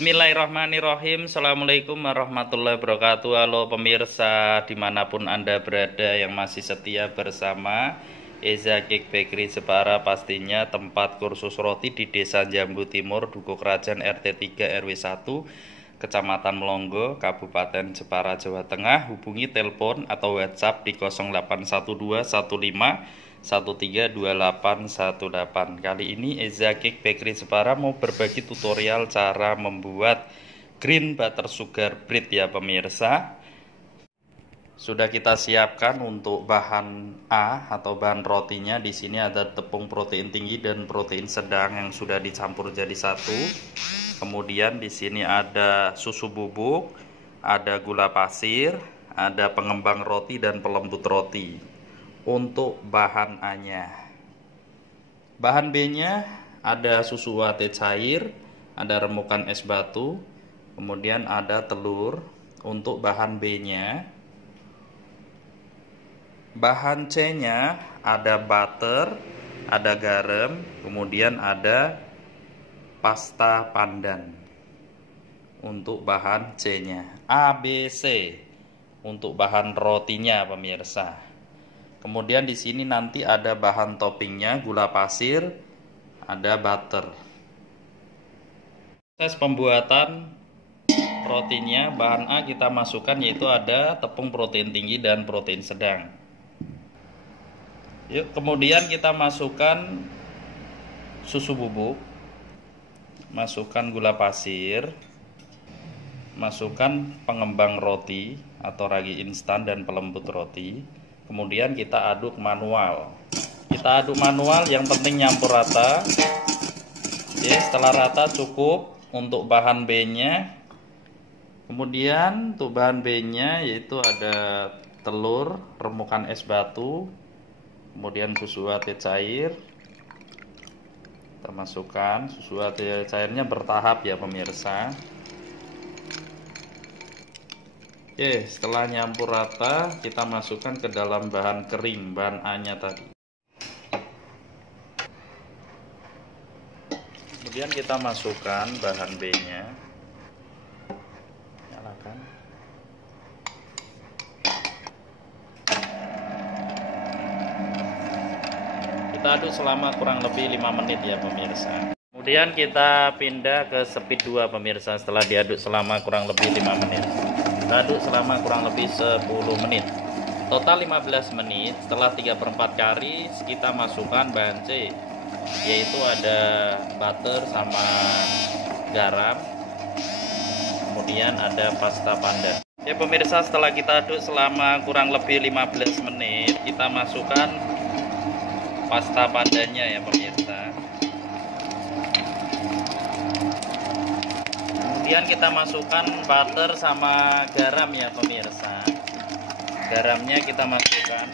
Bismillahirrahmanirrahim. Assalamualaikum warahmatullahi wabarakatuh. Halo pemirsa dimanapun Anda berada yang masih setia bersama Eza Cake Bakery Jepara, pastinya tempat kursus roti di Desa Jambu Timur, Dukuh Krajan, RT 3 RW 1, Kecamatan Melonggo, Kabupaten Jepara, Jawa Tengah. Hubungi telepon atau WhatsApp di 081215132818. Kali ini Eza Cake Bakery Jepara mau berbagi tutorial cara membuat green butter sugar bread ya pemirsa. Sudah kita siapkan untuk bahan A atau bahan rotinya. Di sini ada tepung protein tinggi dan protein sedang yang sudah dicampur jadi satu. Kemudian di sini ada susu bubuk, ada gula pasir, ada pengembang roti dan pelembut roti. Untuk bahan A-nya, bahan B-nya ada susu UHT cair, ada remukan es batu, kemudian ada telur. Untuk bahan B-nya, bahan C-nya ada butter, ada garam, kemudian ada pasta pandan. Untuk bahan C-nya, A, B, C. Untuk bahan rotinya pemirsa. Kemudian di sini nanti ada bahan toppingnya, gula pasir, ada butter. Proses pembuatan rotinya, bahan A kita masukkan yaitu ada tepung protein tinggi dan protein sedang. Yuk, kemudian kita masukkan susu bubuk, masukkan gula pasir, masukkan pengembang roti atau ragi instan dan pelembut roti. Kemudian kita aduk manual. Kita aduk manual, yang penting nyampur rata. Oke, setelah rata cukup untuk bahan B-nya. Kemudian untuk bahan B-nya yaitu ada telur, remukan es batu, kemudian susu UHT cair. Kita masukkan susu UHT cairnya bertahap ya pemirsa. Oke, setelah nyampur rata, kita masukkan ke dalam bahan kering, bahan A-nya tadi. Kemudian kita masukkan bahan B-nya. Nyalakan. Kita aduk selama kurang lebih 5 menit ya pemirsa. Kemudian kita pindah ke speed 2 pemirsa setelah diaduk selama kurang lebih 5 menit. Kita aduk selama kurang lebih 10 menit. Total 15 menit. Setelah 3/4 kali kita masukkan bahan C, yaitu ada butter sama garam. Kemudian ada pasta pandan. Ya pemirsa, setelah kita aduk selama kurang lebih 15 menit, kita masukkan pasta pandannya ya pemirsa. Kemudian kita masukkan butter sama garam ya pemirsa. Garamnya kita masukkan.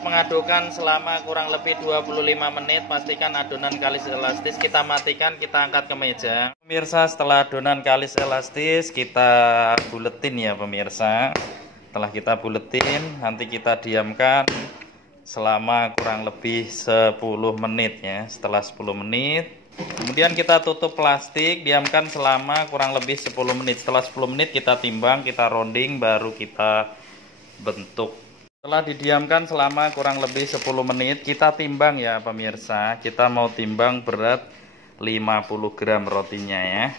Mengadukkan selama kurang lebih 25 menit. Pastikan adonan kalis elastis. Kita matikan, kita angkat ke meja. Pemirsa, setelah adonan kalis elastis kita buletin ya pemirsa. Setelah kita buletin, nanti kita diamkan selama kurang lebih 10 menit ya. Setelah 10 menit, kemudian kita tutup plastik, diamkan selama kurang lebih 10 menit. Setelah 10 menit kita timbang, kita rounding, baru kita bentuk. Setelah didiamkan selama kurang lebih 10 menit, kita timbang ya pemirsa. Kita mau timbang berat 50 gram rotinya ya.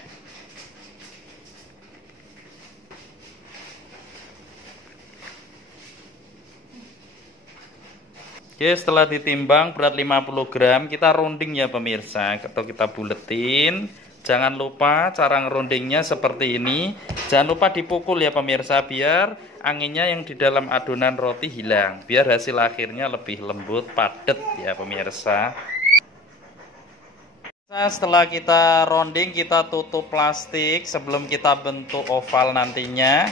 Oke, setelah ditimbang berat 50 gram, kita rounding ya pemirsa, atau kita buletin. Jangan lupa cara ngerundingnya seperti ini. Jangan lupa dipukul ya pemirsa, biar anginnya yang di dalam adonan roti hilang, biar hasil akhirnya lebih lembut, padat ya pemirsa. Setelah kita rounding, kita tutup plastik sebelum kita bentuk oval nantinya.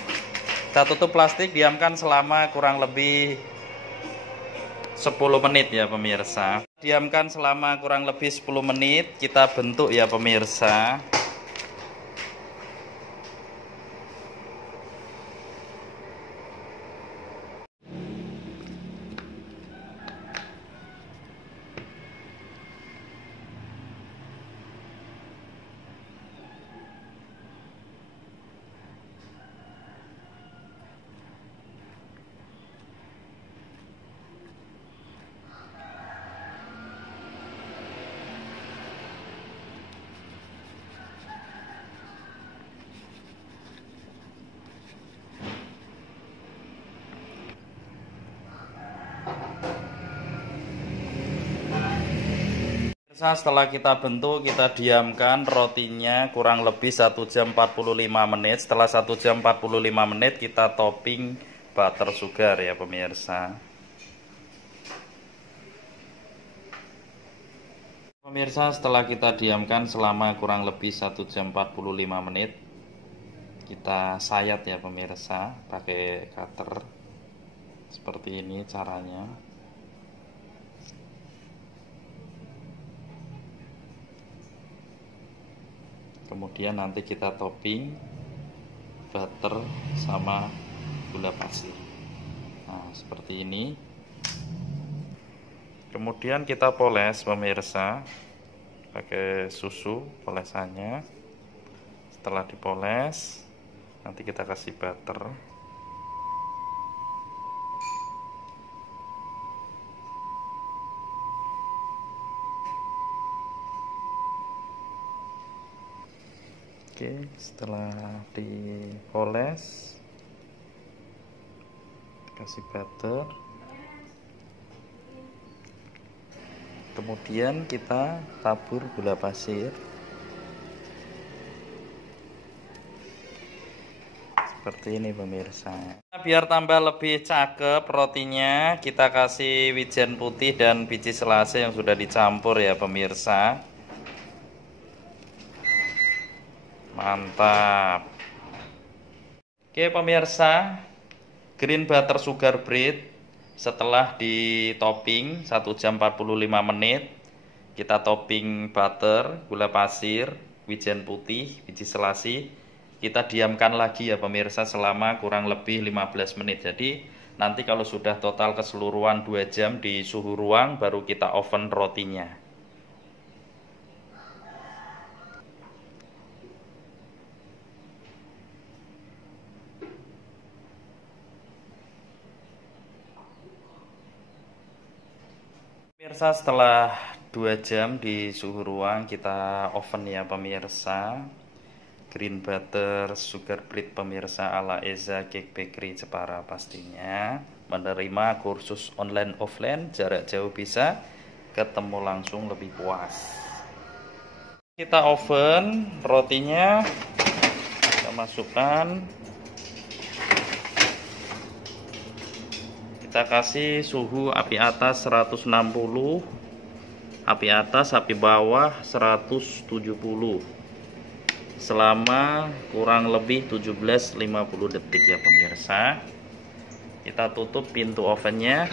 Kita tutup plastik, diamkan selama kurang lebih 10 menit ya pemirsa. Diamkan selama kurang lebih 10 menit, kita bentuk ya pemirsa. Setelah kita bentuk, kita diamkan rotinya kurang lebih 1 jam 45 menit. Setelah 1 jam 45 menit kita topping butter sugar ya pemirsa. Pemirsa, setelah kita diamkan selama kurang lebih 1 jam 45 menit, kita sayat ya pemirsa pakai cutter. Seperti ini caranya. Kemudian nanti kita topping butter sama gula pasir. Nah, seperti ini. Kemudian kita poles pemirsa pakai susu polesannya. Setelah dipoles, nanti kita kasih butter. Oke, setelah dipoles, kasih butter. Kemudian kita tabur gula pasir. Seperti ini pemirsa. Biar tambah lebih cakep rotinya, kita kasih wijen putih dan biji selasi yang sudah dicampur ya pemirsa. Mantap. Oke pemirsa, green butter sugar bread setelah di topping 1 jam 45 menit, kita topping butter, gula pasir, wijen putih, biji selasi. Kita diamkan lagi ya pemirsa selama kurang lebih 15 menit. Jadi nanti kalau sudah total keseluruhan 2 jam di suhu ruang, baru kita oven rotinya. Pemirsa, setelah 2 jam di suhu ruang kita oven ya pemirsa. Green butter sugar bread pemirsa ala Eza Cake Bakery Jepara pastinya. Menerima kursus online offline, jarak jauh bisa, ketemu langsung lebih puas. Kita oven rotinya, kita masukkan. Kita kasih suhu api atas 160, api atas, api bawah 170 selama kurang lebih 17-50 detik ya pemirsa. Kita tutup pintu ovennya.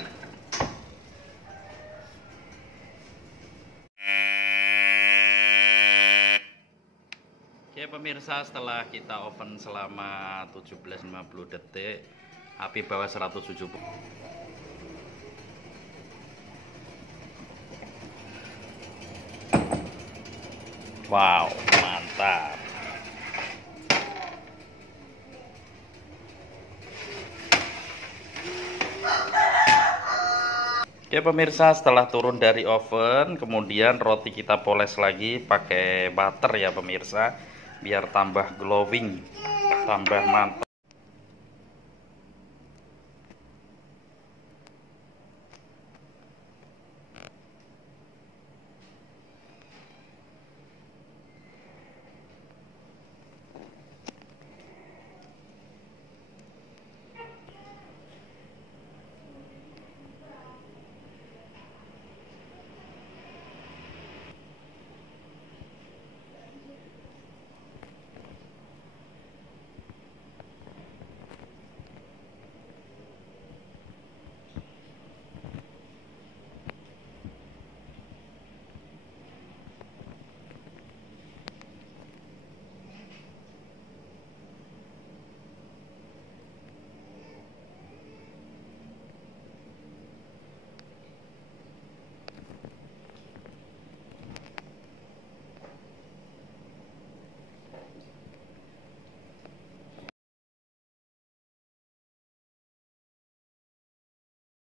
Oke pemirsa, setelah kita oven selama 17-50 detik, api bawah 170. Wow, mantap. Oke pemirsa, setelah turun dari oven, kemudian roti kita poles lagi pakai butter ya pemirsa, biar tambah glowing, tambah mantap.